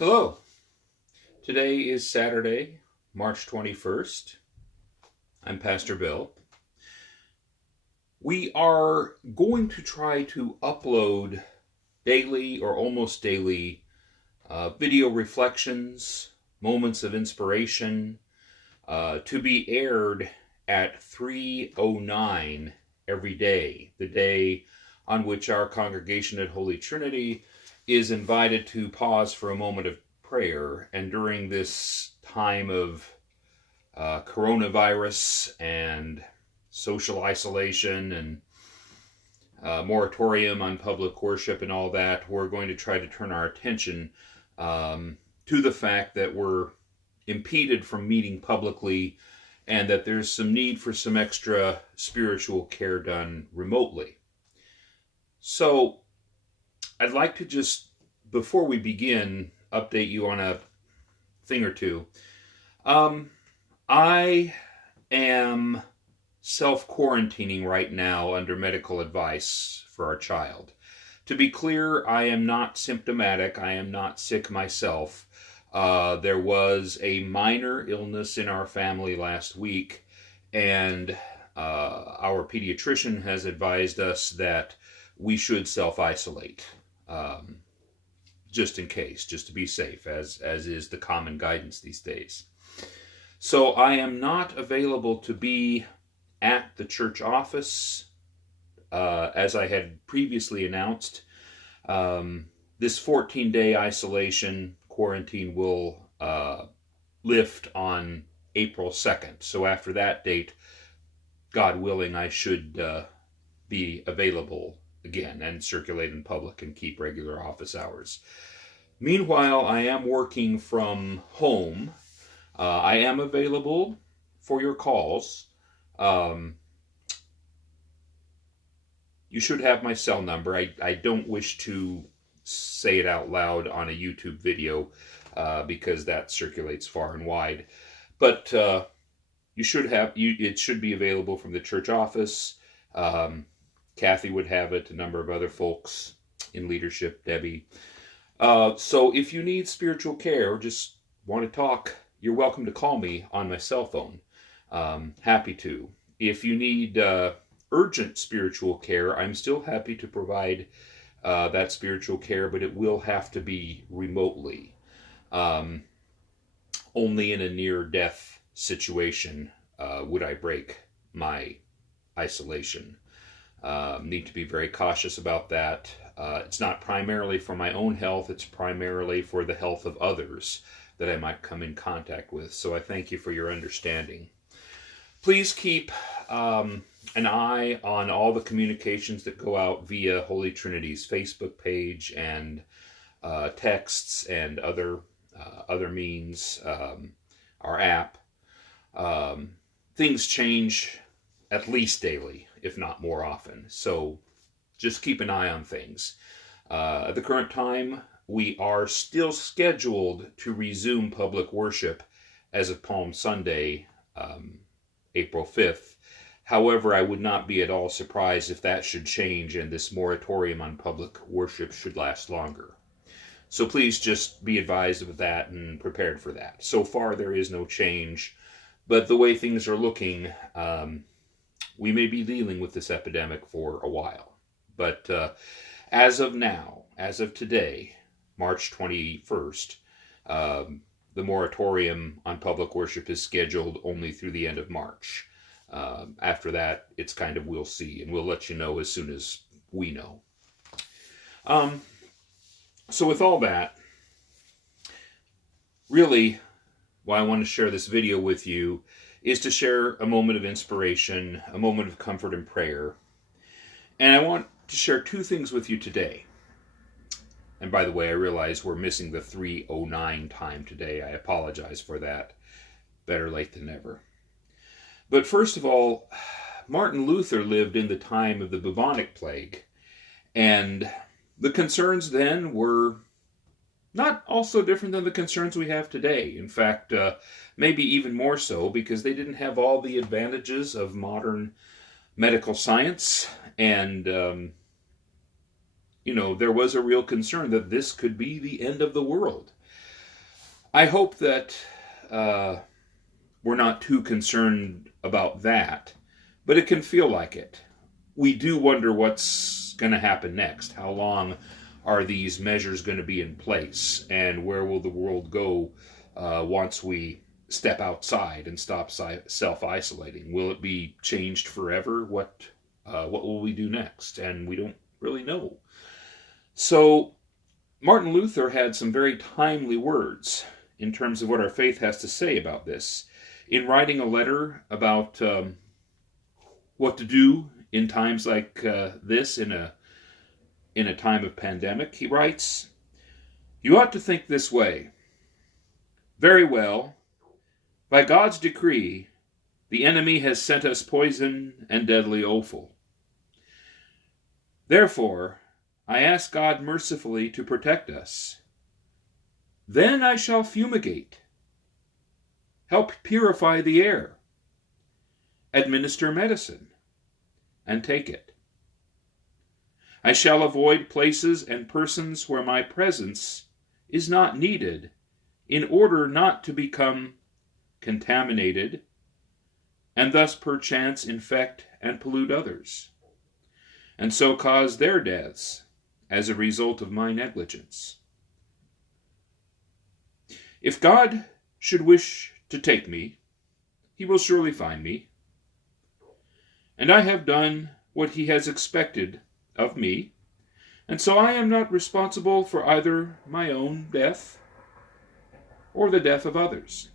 Hello. Today is Saturday, March 21st. I'm Pastor Bill. We are going to try to upload daily or almost daily video reflections, moments of inspiration, to be aired at 3:09 every day, the day on which our congregation at Holy Trinity is invited to pause for a moment of prayer. And during this time of coronavirus and social isolation and moratorium on public worship and all that, we're going to try to turn our attention to the fact that we're impeded from meeting publicly and that there's some need for some extra spiritual care done remotely. So I'd like to just, before we begin, update you on a thing or two. I am self-quarantining right now under medical advice for our child. To be clear, I am not symptomatic. I am not sick myself. There was a minor illness in our family last week, and our pediatrician has advised us that we should self-isolate, just in case, just to be safe, as is the common guidance these days. So I am not available to be at the church office, as I had previously announced. This 14-day isolation quarantine will lift on April 2nd. So after that date, God willing, I should be available again and circulate in public and keep regular office hours. Meanwhile, I am working from home. I am available for your calls. You should have my cell number. I don't wish to say it out loud on a YouTube video because that circulates far and wide. But you should have, it should be available from the church office. Kathy would have it, a number of other folks in leadership, Debbie. So if you need spiritual care or just want to talk, you're welcome to call me on my cell phone. Happy to. If you need urgent spiritual care, I'm still happy to provide that spiritual care, but it will have to be remotely. Only in a near-death situation would I break my isolation. Need to be very cautious about that. It's not primarily for my own health, it's primarily for the health of others that I might come in contact with. So I thank you for your understanding. Please keep an eye on all the communications that go out via Holy Trinity's Facebook page and texts and other means, our app. Things change at least daily, if not more often. So just keep an eye on things. At the current time, we are still scheduled to resume public worship as of Palm Sunday, April 5th. However, I would not be at all surprised if that should change and this moratorium on public worship should last longer. So please just be advised of that and prepared for that. So far, there is no change, but the way things are looking, we may be dealing with this epidemic for a while. But as of now, as of today, March 21st, the moratorium on public worship is scheduled only through the end of March. After that, it's kind of we'll see, and we'll let you know as soon as we know. So with all that, really, why I want to share this video with you is to share a moment of inspiration, a moment of comfort and prayer. And I want to share two things with you today. And by the way, I realize we're missing the 3:09 time today. I apologize for that. Better late than never. But first of all, Martin Luther lived in the time of the bubonic plague. And the concerns then were not also different than the concerns we have today. In fact, maybe even more so, because they didn't have all the advantages of modern medical science. And, there was a real concern that this could be the end of the world. I hope that we're not too concerned about that, but it can feel like it. We do wonder what's going to happen next. How long are these measures going to be in place, and where will the world go once we step outside and stop self-isolating? Will it be changed forever? What will we do next? And we don't really know. So Martin Luther had some very timely words in terms of what our faith has to say about this. In writing a letter about what to do in times like this, in a time of pandemic, he writes, "You ought to think this way. Very well, by God's decree, the enemy has sent us poison and deadly offal. Therefore, I ask God mercifully to protect us. Then I shall fumigate, help purify the air, administer medicine, and take it. I shall avoid places and persons where my presence is not needed, in order not to become contaminated, and thus perchance infect and pollute others, and so cause their deaths as a result of my negligence. If God should wish to take me, he will surely find me, and I have done what he has expected of me, and so I am not responsible for either my own death or the death of others.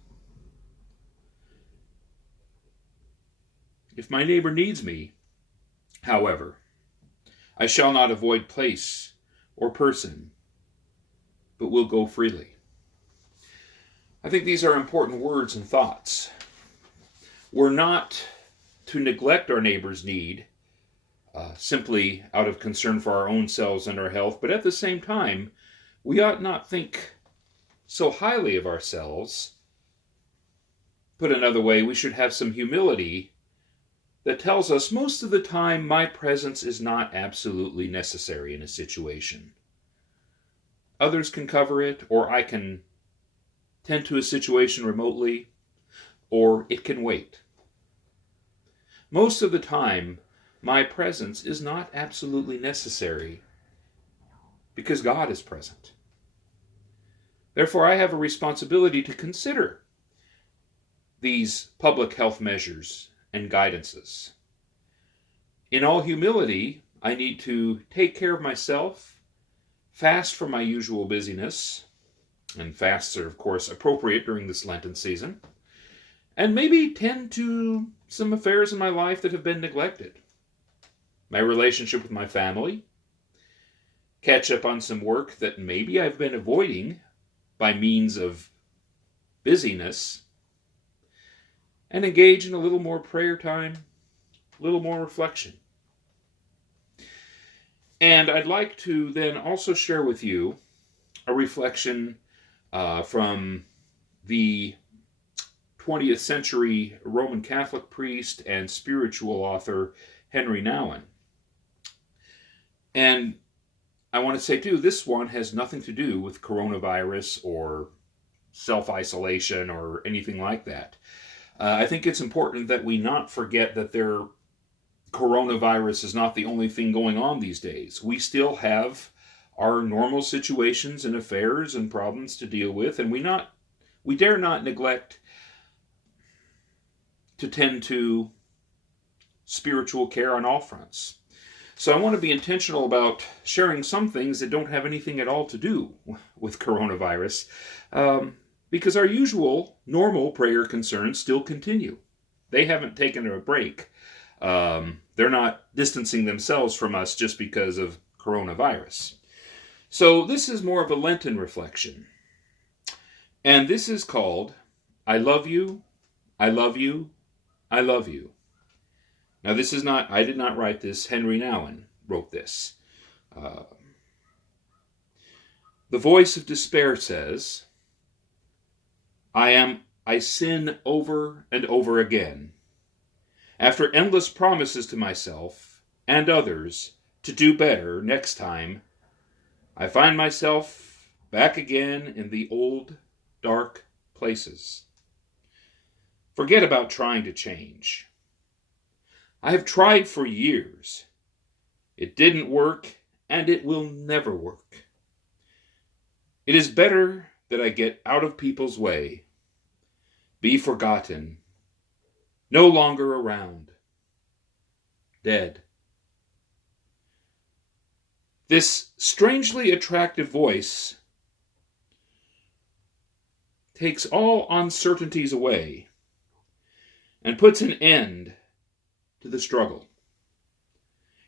If my neighbor needs me, however, I shall not avoid place or person, but will go freely." I think these are important words and thoughts. We're not to neglect our neighbor's need simply out of concern for our own selves and our health, but at the same time, we ought not think so highly of ourselves. Put another way, we should have some humility that tells us most of the time my presence is not absolutely necessary in a situation. Others can cover it, or I can tend to a situation remotely, or it can wait. Most of the time, my presence is not absolutely necessary because God is present. Therefore, I have a responsibility to consider these public health measures and guidances. In all humility, I need to take care of myself, fast from my usual busyness, and fasts are, of course, appropriate during this Lenten season, and maybe tend to some affairs in my life that have been neglected. My relationship with my family, catch up on some work that maybe I've been avoiding by means of busyness, and engage in a little more prayer time, a little more reflection. And I'd like to then also share with you a reflection from the 20th century Roman Catholic priest and spiritual author Henry Nouwen. And I want to say, too, this one has nothing to do with coronavirus or self-isolation or anything like that. I think it's important that we not forget that coronavirus is not the only thing going on these days. We still have our normal situations and affairs and problems to deal with, and we dare not neglect to tend to spiritual care on all fronts. So I want to be intentional about sharing some things that don't have anything at all to do with coronavirus, because our usual, normal prayer concerns still continue. They haven't taken a break. They're not distancing themselves from us just because of coronavirus. So this is more of a Lenten reflection. And this is called, I Love You, I Love You, I Love You. Now this is not, I did not write this, Henry Nouwen wrote this. The voice of despair says, I sin over and over again. After endless promises to myself and others to do better next time, I find myself back again in the old dark places. Forget about trying to change. I have tried for years. It didn't work, and it will never work. It is better that I get out of people's way, be forgotten, no longer around, dead. This strangely attractive voice takes all uncertainties away and puts an end to the struggle.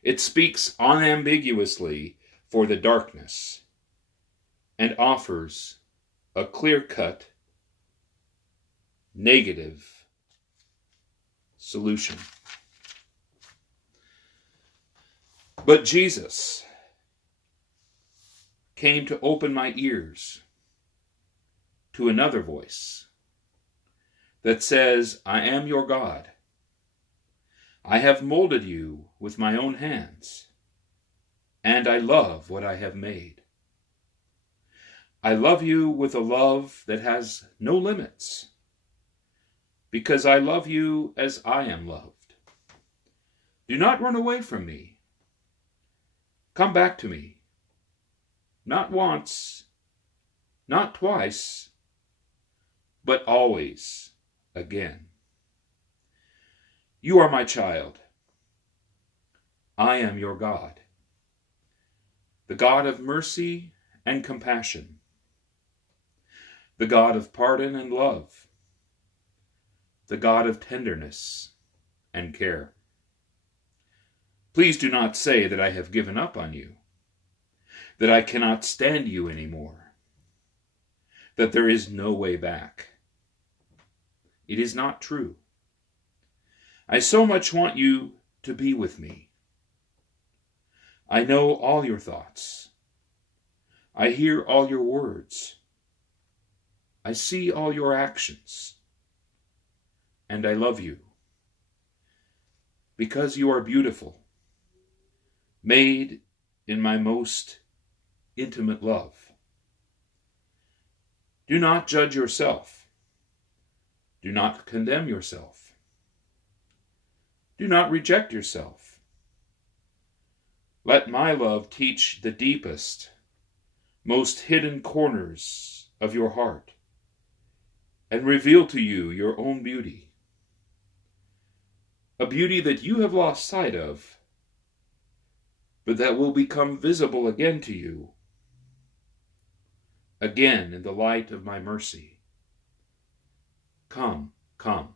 It speaks unambiguously for the darkness and offers a clear-cut, negative solution. But Jesus came to open my ears to another voice that says, I am your God. I have molded you with my own hands, and I love what I have made. I love you with a love that has no limits, because I love you as I am loved. Do not run away from me. Come back to me. Not once, not twice, but always again. You are my child. I am your God, the God of mercy and compassion, the God of pardon and love, the God of tenderness and care. Please do not say that I have given up on you, that I cannot stand you anymore, that there is no way back. It is not true. I so much want you to be with me. I know all your thoughts. I hear all your words. I see all your actions. And I love you, because you are beautiful, made in my most intimate love. Do not judge yourself. Do not condemn yourself. Do not reject yourself. Let my love teach the deepest, most hidden corners of your heart and reveal to you your own beauty, a beauty that you have lost sight of, but that will become visible again to you, again in the light of my mercy. Come, come.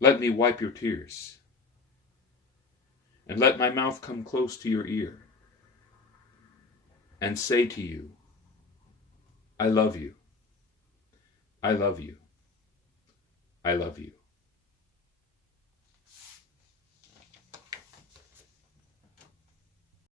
Let me wipe your tears, and let my mouth come close to your ear, and say to you, I love you. I love you. I love you.